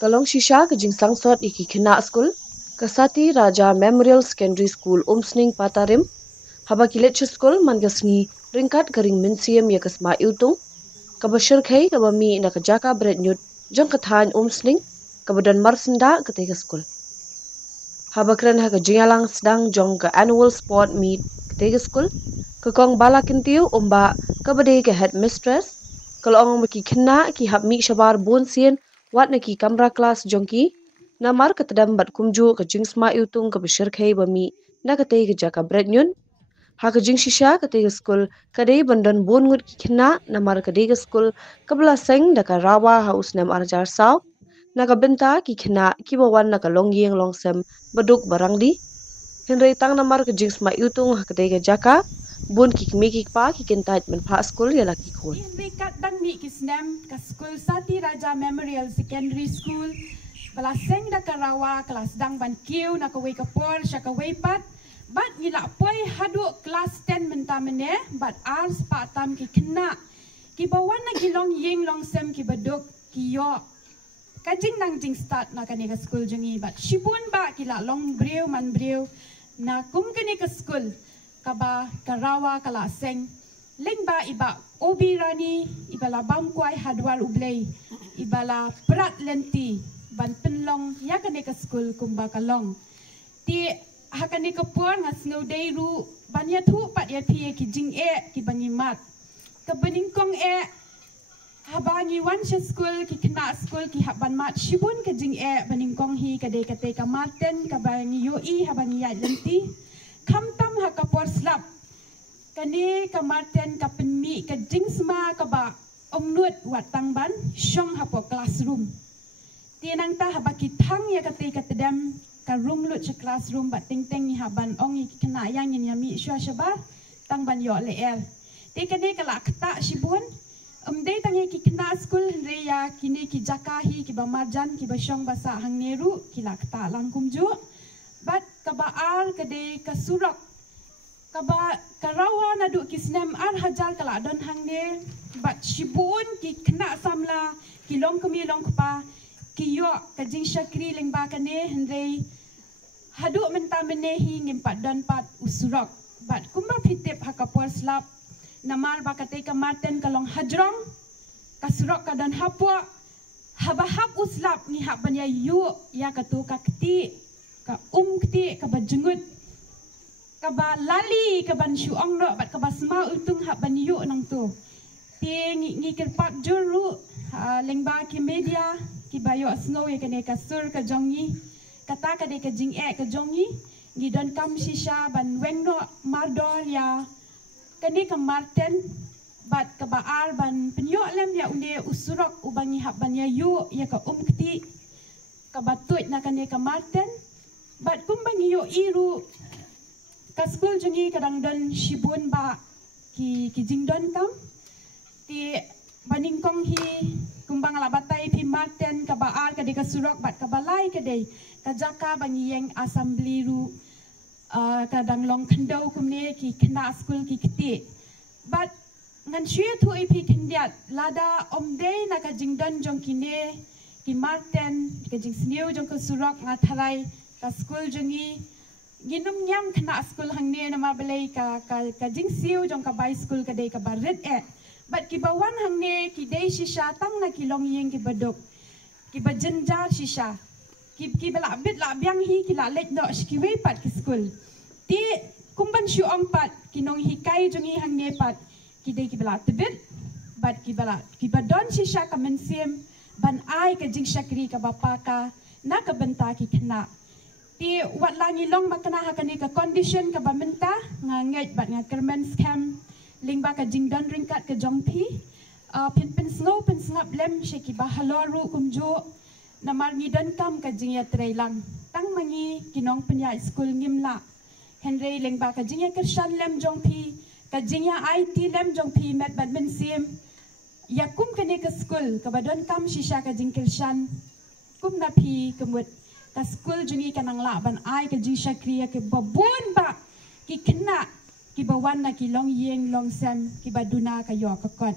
Kalong Shisha ke Jingsang Sot iki kena school Kasati Raja Memorial Secondary School Umsning Patarim haba kilet school mangasngi ringkat garing minsiam ya kasma iutung kabashir khai kabami na kajaka bread nyut jong kathan umsning kabadan marsenda ketika school haba kren ha kajingalang sedang jong ke annual sport meet ketika school kakong bala kintiu umba kabade ke headmistress kalong maki kena ki hab mi shabar bon sien wat na ki kamra class jongki namar katadam bat kumju ke jingsma iutung kabashir khai bami na ketika jaka bread nyut ha jing shisha ketika school kadai bandan bon ngut ki kena namar ketika school kabla seng daka rawa haus nam arjar saw naga benta ki kena ki bawan naga longyeng longsem baduk barangdi henry tang namar ke jings ma yutung ha ketika jaka bon ki meki pa ki kentat men pa school ya laki khol henry kat dang ni ki snem ka school Sati Raja Memorial Secondary School bala seng daka rawa kelas dang ban kiu na ka wei ka por sha ka wei pat bat nila poi hadu kelas 10 mentamene bat ars patam ki kena ki bawan na gilong yeng long sem ki baduk ki yo kajing nang jing start na kani ka school jungi bat shibun ba ki la long breu man breu na kum kani ka school kaba karawa kala seng leng ba iba obi rani ibala bangkwai hadwal ublei ibala prat lenti ban penlong ya kani ka school kumba kalong ti hakani kapur ngas no day ru banya thu pat ya pie ki jing e ki bangi mat ka baning kong e habangi wan she school ki kena school ki haban mat shibun ka jing e baning kong hi ka de ka te ka marten ka bangi yo i habangi ya lenti kam tam ha kapur slap kani ka marten ka penmi ka jing sma ka ba omnut wat tangban shong ha po classroom tinang ta habaki thang ya ka te ka tedam ka room lut cha classroom bat ting ting ni haban ong i kena yang yin yami shwa shaba tang ban yo le er te kane kala kta shibun dei tang ki kena school re ya kini ki jakahi ki ba marjan ki ba shong basa hang neru ki la kta langkum ju bat ka ba ar ka de ka surak ka ba karawa na du ki snem ar hajar kala don hang ne bat shibun ki kena samla ki long kumi long pa kiyo kajing syakri leng ba kane hendrei hadu menta menehi ngimpat dan pat usurok bat kumba fitip hakapor slap namar ba kate ka marten kalong hajrong kasurok ka dan hapwa habahap uslap ni haban ya yu ya katu ka kti ka kti ka bajengut ka ba lali ka ban syuong no bat ka basma utung haban yu nang tu ti ngi kirpat juru leng ba ki media ki bayo snow ya kene ka sur ka jongi kata ka de ka jing e ka jongi gi don kam shisha ban wengno mardor ya kene ka marten bat ka baar ban penyo lem ya unde usurok ubangi haban ya yu ya ka kti ka batut na kene ka marten bat kumbangi yo iru ka school jongi kadang don shibun ba ki jing don kam ti baningkong hi kumbang ala batai pi marten ka baar ka de ka surok bat ka balai ka de ka jaka bangi yang assembly ru kadang long khandau kumne ki kena school ki kiti bat ngan shue thu ip khindiat lada omde na ka jingdon jong kine ki marten ka jing sniu jong ka surok nga tharai ka school jongi ginum nyam kena school hangne na mabalai ka jing siu jong ka bai school ka de ka barit e bat ki bawan hangne ki dei shisha tang na ki long yeng ki baduk ki bajenjar shisha ki bala bit la byang hi ki la let no ki wei pat ki school ti kumban shu ong pat ki nong hi kai jongi hangne pat ki dei ki bala tebit bat ki badon shisha ka mensiem ban ai ka jing shakri ka bapa ka na ka benta ki kena ti wat langi long makana hakane ka condition ka bamenta nga nget bat nga kermen scam lingba ka jingdan ringkat ke jongpi pin snow pin snap lem sheki bahaloru kumjo namar ngidan kam ka jingya trailang tang mangi kinong penya school ngimla henry lingba ka jingya kershan lem jongpi ka jingya IT lem jongpi met badmin sim yakum kene ke school ka badon kam shisha ka jing kershan kum na pi kemut ka school jungi kanang la ban ai ka jing shakriya ke babun ba ki kena ki bawan na ki long yeng long sem ki baduna ka yo ka kot